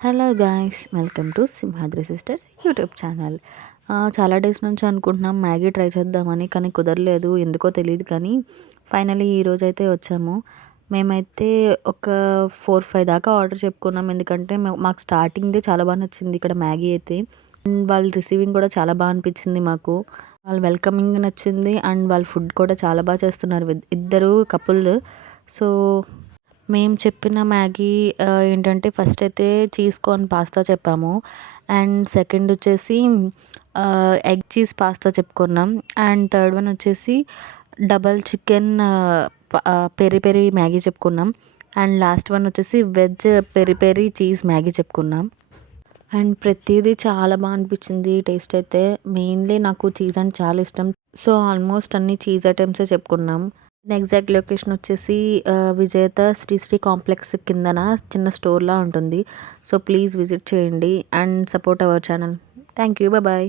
Hello guys, welcome to Simhadri sisters YouTube channel. చాలా days నుంచి అనుకుంటున్నాం మ్యాగీ ట్రై చేద్దామని, కానీ కుదరలేదు. ఎందుకో తెలియదు కానీ ఫైనలీ ఈరోజైతే వచ్చాము. మేమైతే ఒక 4, 5 దాకా ఆర్డర్ చెప్పుకున్నాం. ఎందుకంటే మాకు స్టార్టింగ్‌దే చాలా బాగా నచ్చింది ఇక్కడ మ్యాగీ అయితే. అండ్ వాళ్ళ రిసీవింగ్ కూడా చాలా బాగా అనిపించింది మాకు. వాళ్ళ వెల్కమింగ్ నచ్చింది అండ్ వాళ్ళ ఫుడ్ కూడా చాలా బాగా చేస్తున్నారు. ఇద్దరు కపుల్. సో మేము చెప్పిన మ్యాగీ ఏంటంటే ఫస్ట్ అయితే చీజ్ కార్న్ పాస్తా చెప్పాము. అండ్ సెకండ్ వచ్చేసి ఎగ్ చీజ్ పాస్తా చెప్పుకున్నాం. అండ్ థర్డ్ వన్ వచ్చేసి double chicken peri peri Maggi చెప్పుకున్నాం. అండ్ లాస్ట్ వన్ వచ్చేసి veg peri peri cheese Maggi చెప్పుకున్నాం. అండ్ ప్రతిదీ చాలా బాగా అనిపించింది టేస్ట్ అయితే. మెయిన్లీ నాకు చీజ్ అంటే చాలా ఇష్టం. సో ఆల్మోస్ట్ అన్ని చీజ్ ఐటమ్సే చెప్పుకున్నాం. ఎగ్జాక్ట్ లొకేషన్ వచ్చేసి విజేత శ్రీశ్రీ కాంప్లెక్స్ కిందన చిన్న స్టోర్లా ఉంటుంది. సో ప్లీజ్ విజిట్ చేయండి and support our channel. Thank you. Bye.